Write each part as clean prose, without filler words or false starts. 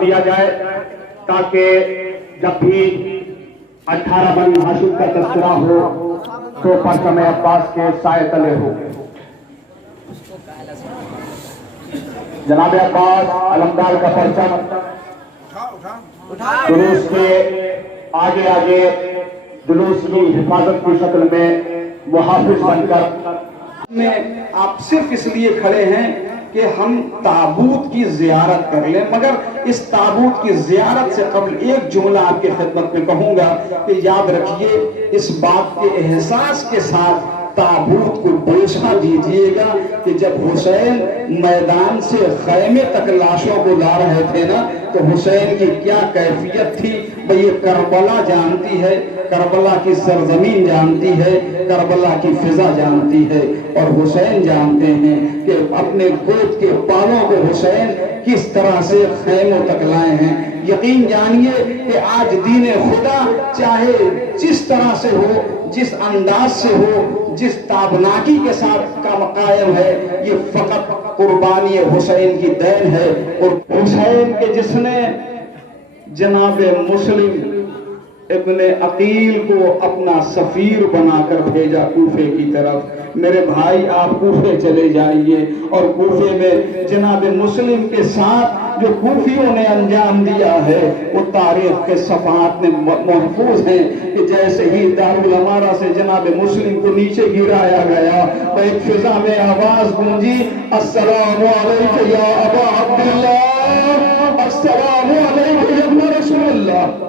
دیا جائے تاکہ جب بھی 18 بن ہاشم کا تذکرہ ہو تو پرچم عباس کے سائے تلے ہو۔ جناب عباس علمدار کا پرچم جلوس کے آگے آگے جلوس کی حفاظت کی شکل میں محافظ بن کر میں آپ صرف اس لیے کھڑے ہیں کہ ہم تابوت کی زیارت کر لیں، مگر اس تابوت کی زیارت سے قبل ایک جملہ آپ کی خدمت میں کہوں گا کہ یاد رکھیے، اس بات کے احساس کے ساتھ تابوت کو بوسہ دیجئے گا کہ جب حسین میدان سے خیمے تک لاشوں کو لا رہے تھے نا، تو حسین کی کیا کیفیت تھی بھئی یہ کربلا جانتی ہے، کربلا کی سرزمین جانتی ہے، کربلا کی فضا جانتی ہے، اور حسین جانتے ہیں کہ اپنے گود کے پالوں کو حسین کس طرح سے خیموں تک لائے ہیں۔ یقین جانیے کہ آج دین خدا چاہے جس طرح سے ہو، جس انداز سے ہو، جس تابناکی کے ساتھ قائم ہے، یہ فقط قربانی حسین کی دین ہے۔ اور حسین کے جس نے جناب مسلم ابن عقیل کو اپنا سفیر بنا کر بھیجا کوفے کی طرف، میرے بھائی آپ کوفے چلے جائیے، اور کوفے میں جناب مسلم کے ساتھ جو کوفیوں نے انجام دیا ہے وہ تاریخ کے صفحات میں محفوظ ہیں کہ جیسے ہی دارالعمارہ سے جناب مسلم کو نیچے گرایا گیا تو ایک فضا میں آواز گونجی، السلام علیکم یا ابا عبداللہ، السلام علیکم یا ابن رسول اللہ۔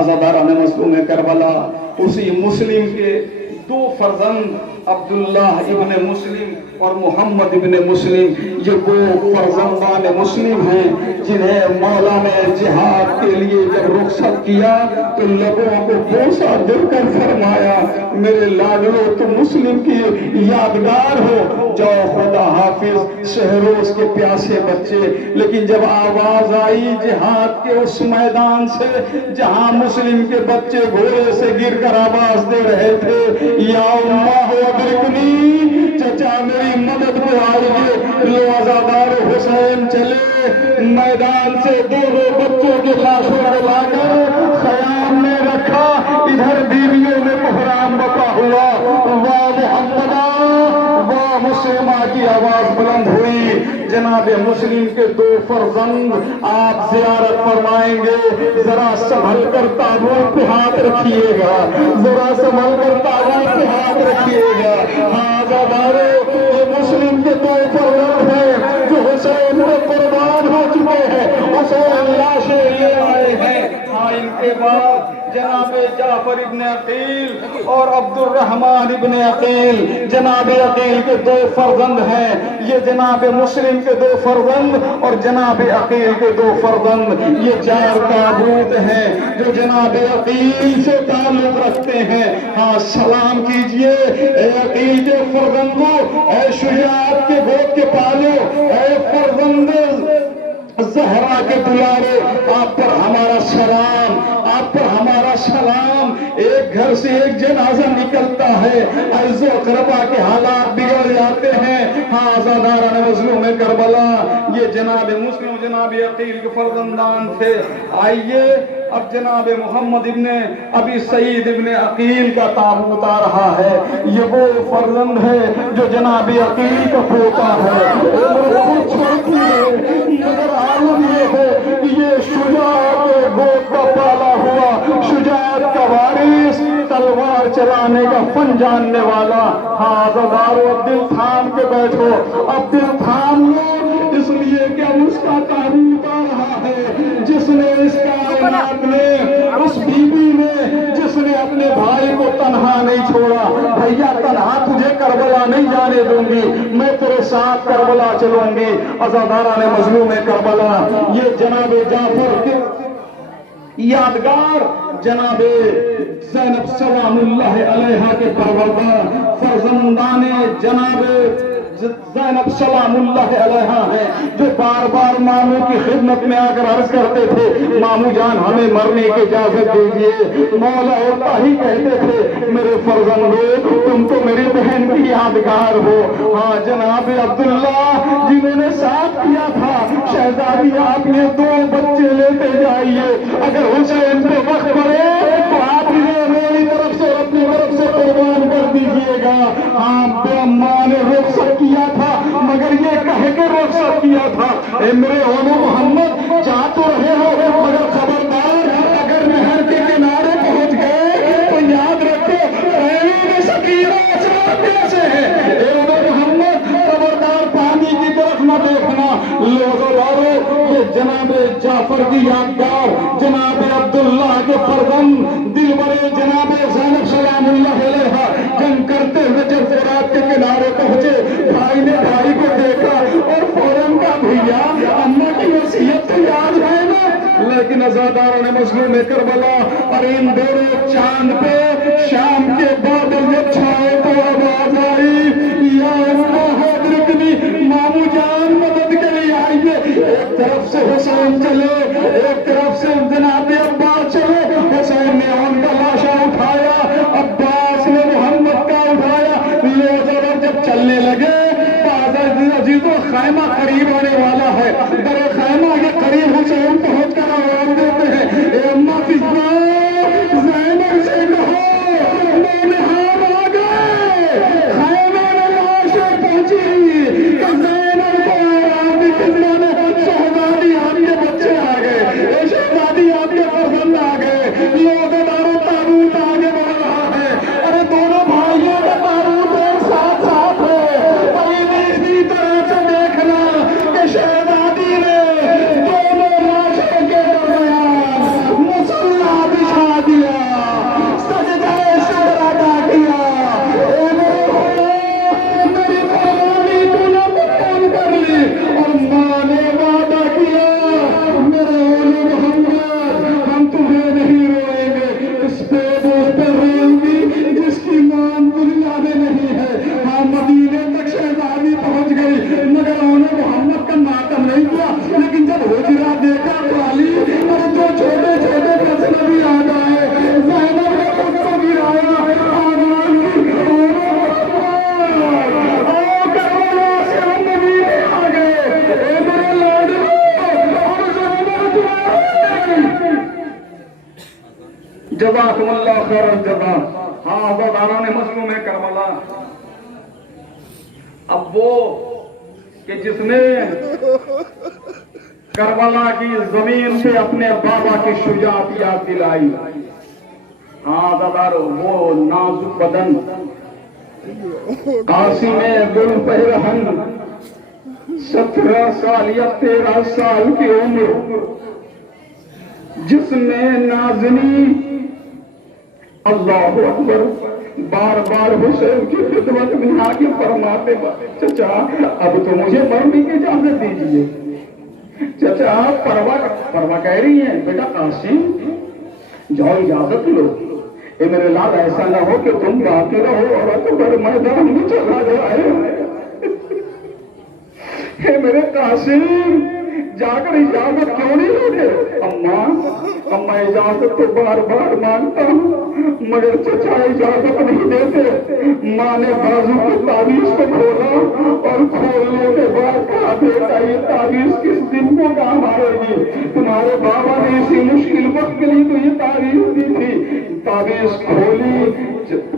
عزاداران مظلوم کربلا، اسی مسلم کے دو فرزند عبداللہ ابن مسلم اور محمد ابن مسلم، یہ دو فرزندان مسلم ہیں جنہیں مولا نے جہاد کے لیے جب رخصت کیا تو لوگوں کو بوسہ دے کر فرمایا، میرے لاڈلو تم مسلم کی یادگار ہو، جاؤ خدا حافظ شہروز کے پیاسے بچے۔ لیکن جب آواز آئی جہاد کے اس میدان سے جہاں مسلم کے بچے گھوڑے سے گر کر آواز دے رہے تھے، یا اللہ ادرکنی، چچا میری مدد کو آئیے، لو عزادار حسین چلے میدان سے دونوں بچوں کے لاشوں کو لا کر خیام میں رکھا، ادھر بیویوں میں بحران بپا ہوا، واہ محمدہ واہ مسلمہ کی آواز بلند ہوئی۔ جناب مسلم کے دو فرزند آپ زیارت فرمائیں گے، ذرا سنبھل کر تابوت پہ ہاتھ رکھیے گا، ذرا سنبھل کر تابوت پہ ہاتھ رکھیے گا۔ ہاں عزادارو، یہ مسلم کے دو فرزند ہیں جو حسین میں قربان ہو چکے ہیں، حسین لاشیں لے آئے ہیں۔ ہاں ان کے بعد جناب جعفر ابن عقیل اور عبد الرحمن ابن عقیل، جناب عقیل کے دو فرزند ہیں، یہ جناب مسلم کے دو فرزند اور جناب عقیل کے دو فرزند، یہ چار تابوت ہیں جو جناب عقیل سے تعلق رکھتے ہیں۔ ہاں سلام کیجئے اے عقیل کے فرزندوں، اے شجاعت کے گود کے پالو، اے فرزند زہرا کے دلارے، آپ پر ہمارا سلام، آپ پر ہمارا سلام۔ ایک گھر سے ایک جنازہ نکلتا ہے، عز و اقربا کے حالات بگڑ جاتے ہیں۔ ہاں عزاداران مظلوم کربلا، یہ جناب مسلم جناب عقیل کے فرزندان تھے۔ آئیے اب جناب محمد ابن ابی سعید ابن عقیل کا تابوت آ رہا ہے، یہ وہ فرزند ہے جو جناب عقیل کا پوتا ہے، مگر عالم یہ ہے یہ شجاعت گود کا پالا ہوا، شجاعت کا وارث، تلوار چلانے کا فن جاننے والا۔ ہاں عزادارو، اب دل تھام کے بیٹھو، اب دل تھام لو، اس لیے کہ اس کا تابوت آ رہا ہے جس نے اس کائنات میں، اس بیوی نے جس نے اپنے بھائی کو تنہا نہیں چھوڑا، بھیا تنہا تجھے کربلا نہیں جانے دوں گی، میں تیرے ساتھ کربلا چلوں گی۔ عزاداران مظلوم کربلا، یہ جناب جعفر کے یادگار جناب زینب سلام اللہ علیہا کے پروردگار فرزندان جناب زینب سلام اللہ علیہا ہیں جو بار بار ماموں کی خدمت میں آ کر عرض کرتے تھے ماموں جان ہمیں مرنے کی اجازت دیجیے. مولا ہوتا ہی کہتے تھے میرے فرزندو تم تو میری بہن کی یادگار ہو. ہاں جناب عبداللہ جنہوں نے ساتھ کیا تھا شہزادی آپ یہ 2 بچے لیتے جائیے, اگر حسین پہ وقت پڑے تو آپ انہیں میری طرف سے اپنی طرف سے قربان کر دیجیے گا. ہاں بے اماں نے رخصت کیا تھا مگر یہ کہہ کے رخصت کیا تھا اے میرے اولو محمد جا تو رہے ہو مگر خبردار اگر نہر کے کنارے پہنچ گئے تو یاد رکھو رہی سکینہ کیسے ہے. اے اولو محمد خبردار پانی کی طرف نہ دیکھنا. لوگوارو یہ جناب جعفر کی یادگار جناب عبداللہ کے فرزند دل بڑے جناب زینب سلام اللہ علیہا جنگ کرتے ہوئے جب فرات کے کنارے پہنچے بھائی نے بھائی کو دیکھا اور فوراً کا بھیا اماں کی وصیت تو یاد ہے نا. لیکن عزاداروں نے مظلوم کربلا اور ان دونوں چاند پہ شام کے بادل جب چھائے تو آواز آئی یا اللہ ادرکنی مامو جان مدد کے لیے آئیے. ایک طرف سے حسین چلے ایک طرف سے جناب عباس چلے. حسین نے ان کا لاشا اٹھایا عباس نے محمد کا اٹھایا. لوگ جب چلنے لگے عزیزو خیمہ قریب آنے والا ہے. در خیمہ کے قریب حسین پہنچ کر آواز دیتے ہیں اے اماں فضا زینب سے کہو نونہار آ گئے. خیمہ میں لاشیں پہنچی کہ زینب کو آواز دی فضا نے شہزادی آپ کے بچے آ گئے اے شہزادی آپ کے فرزند آ گئے. لوگ دارو تابوت آگے بڑھ رہا ہے. ارے دونوں بھائیوں کا تابوت ایک ساتھ ساتھ ہے. اسی طرح سے دیکھنا کہ شہزادی نے دونوں لاشوں کے درمیان مسلح بچھا دیا سجدہ شکر ادا کیا. میری قربانی تو نے قربان کر لی اور ماں نے وعدہ کیا میرے اولو محمد ہم تمہیں نہیں روئیں گے. اس پہ بوجھ پر روئیں گی جس کی ماں دنیا میں نہیں ہے. ہاں مدینے تک شہزادی پہنچ گئی مگر انہوں نے محمد کا ماتم نہیں کیا. لیکن جب حجرہ دیکھا تو علی اور جو چھوٹے چھوٹے فیصلے بھی آ گئے زینب نے خود کو گرایا آواز کی کربلا سے ہم مدینے آ گئے. اے میرے لاڈلو اور زینب تمہاری جزاکم اللہ خیر الجزا. ہاں عزاداروں نے مظلوم کربلا اب وہ کہ جس نے کربلا کی زمین پہ اپنے بابا کی شجاعت یاد دلائی. ہاں عزادارو وہ نازک بدن قاسم گل پہرہن 17 سال یا 13 سال کی عمر جس نے نازنی اللہ اکبر بار بار حسین کی خدمت میں آگے فرماتے چچا اب تو مجھے مرنے کی اجازت دیجیے. چچا پروا کہہ رہی ہیں بیٹا قاسم جاؤ اجازت لو. اے میرے لال ایسا نہ ہو کہ تم باقی رہو اور اکبر میدان میں چلا جائے. اے میرے قاسم جا کر اجازت کیوں نہیں لوگے. اماں اجازت تو بار بار مانگتا ہوں مگر چچا اجازت نہیں دیتے. ماں نے بازو کی تعویذ کو کھولا اور کھولنے کے بعد کہا بیٹا یہ تعویذ کس دن کو کام آئے گی. تمہارے بابا نے اسی مشکل وقت کے لیے تو یہ تعویذ دی تھی. تعویذ کھولی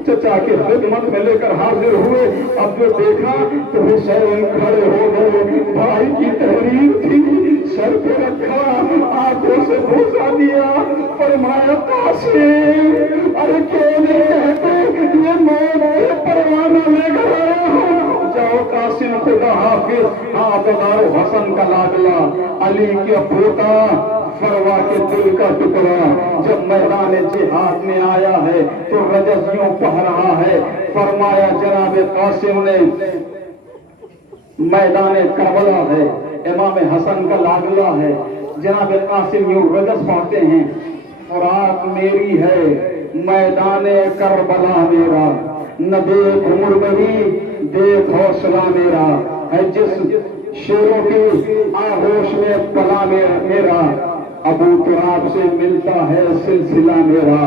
چچا کی خدمت میں لے کر حاضر ہوئے. اب جو دیکھا تو حسین کھڑے ہو گئے. بھائی کی تحریر تھی سر پہ رکھا آنکھوں سے بوسا دیا فرمایا قاسم ارے کیوں نہیں کہتے یہ موت کے پروانہ لے کر آیا ہوں. جاؤ قاسم خدا حافظ. ہاں عزادارو حسن کا لاڈلا علی کے پوتا فروا کے دل کا ٹکڑا جب میدان جہاد میں آیا ہے تو رجز یوں پہ رہا ہے. فرمایا جناب قاسم نے میدان کربلا ہے امام حسن کا لاڈلا ہے. جناب قاسم یوں رجز پڑھتے ہیں فرات میری ہے میدان کربلا میرا نہ دیکھ عمر میری دیکھ حوصلہ میرا ہے جس شیروں کی آغوش میں پلا میرا، ابو تراب سے ملتا ہے سلسلہ میرا،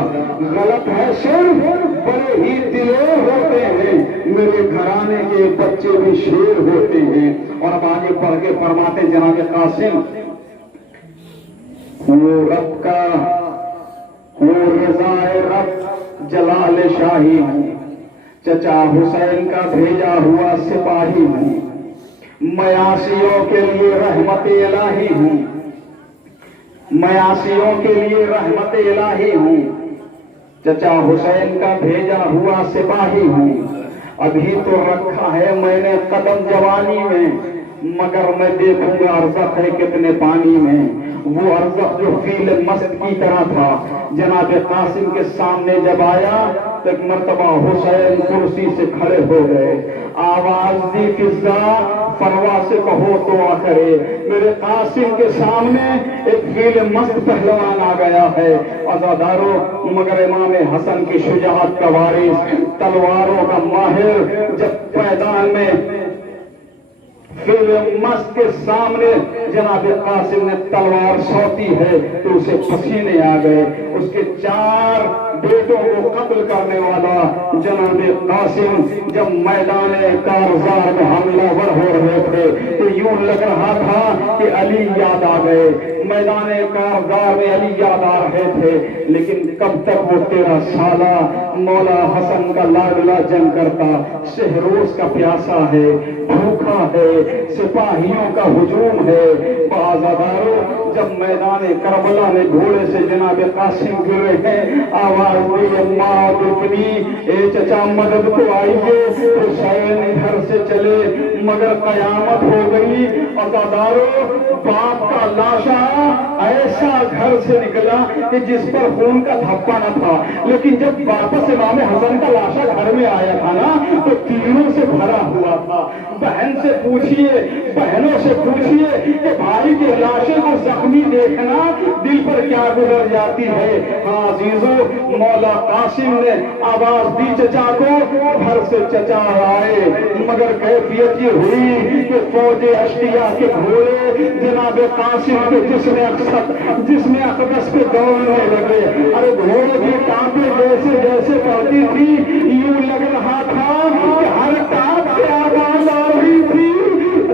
غلط ہے صرف بڑے ہی دلیر ہوتے ہیں، میرے گھرانے کے بچے بھی شیر ہوتے ہیں۔ اور اب آگے پڑھ کے فرماتے جناب قاسم، وہ رب کا وہ رضائے رب جلال شاہی ہوں، چچا حسین کا بھیجا ہوا سپاہی ہوں، میاسیوں کے لیے رحمت الہی ہوں، میاسیوں کے لیے رحمت الہی ہوں، چچا حسین کا بھیجا ہوا سپاہی ہوں۔ ابھی تو رکھا ہے میں نے قدم جوانی میں، مگر میں دیکھوں گا ارزق ہے کتنے پانی میں۔ وہ ارزق جو فیل مست کی طرح تھا جناب قاسم کے سامنے جب آیا تو ایک مرتبہ حسین کرسی سے کھڑے ہو گئے، آواز دی فضا فروا سے کہو تو آ کرے۔ میرے قاسم کے سامنے ایک فیل مست پہلوان آ گیا ہے، عزادارو، مگر امام حسن کی شجاعت کا وارث، تلواروں کا ماہر، جب میدان میں فیل مست کے سامنے جناب قاسم نے تلوار سوتی ہے تو اسے پسینے آ گئے۔ اس کے 4 بیٹوں کو قتل کرنے والا جناب قاسم جب میدان کارزار میں حملہ ور ہو رہے تھے تو یوں لگ رہا تھا کہ علی یاد آ گئے، میدان کارزار میں علی یاد آ رہے تھے، لیکن کب تک وہ 13 سالہ مولا حسن کا لاڈلا جنگ کرتا، شہروز کا پیاسا ہے، بھوکا ہے، سپاہیوں کا ہجوم ہے۔ بازاداروں، جب میدان کربلا میں گھوڑے سے جناب قاسم گرے ہیں، آواز دی اماں دکنی، اے چچا مدد کو آئیے، حسین گھر سے چلے مگر قیامت ہو گئی۔ عزاداروں، باپ کا لاشا ایسا گھر سے نکلا کہ جس پر خون کا دھبا نہ تھا، لیکن جب واپس امام حسن کا لاشا گھر میں آیا تھا نا تو تیروں سے بھرا ہوا تھا۔ بہن سے پوچھئے، بہنوں سے پوچھئے کہ بھائی کے لاشے کو زخمی دیکھنا دل پر کیا گزر جاتی ہے۔ ہاں عزیزو، مولا قاسم نے آواز دی چچا کو، گھر سے چچا آئے، مگر کیفیت یہ ہوئی کہ فوج اشتیا کے گھوڑے جناب قاسم کے جسم اقدس پہ دوڑنے لگے۔ ارے گھوڑے کی ٹانپیں جیسے جیسے پڑتی تھی، یوں لگ رہا تھا کہ ہر ٹانپ سے آواز آ رہی تھی،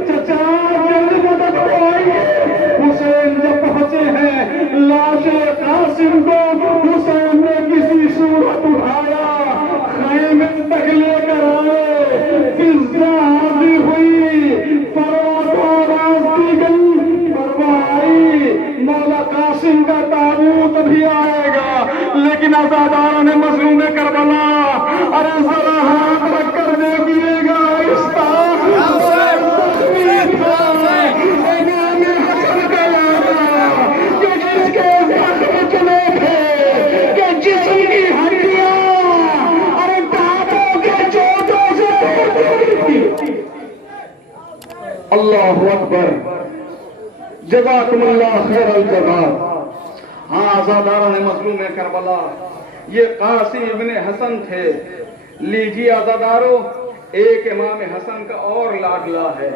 چچا جلد مدد کو آئیے۔ حسین جب پہنچے ہیں لاش قاسم کو حسین نے کسی صورت اٹھایا، خیمے تک لے کر آئے، فضا حاضر ہوئی، فروا کو آواز دی گئی، فروا آئی، مولا قاسم کا تابوت بھی آئے گا، لیکن عزاداروں نے مظلوم کربلا، ارے ذرا ہاتھ رکھ کر دیکھیے گا اللہ اکبر، جزاکم اللہ خیر الجزا۔ ہاں عزاداروں نے مظلوم کربلا، یہ قاسم ابن حسن تھے۔ لیجیے عزاداروں، ایک امام حسن کا اور لاڈلا ہے،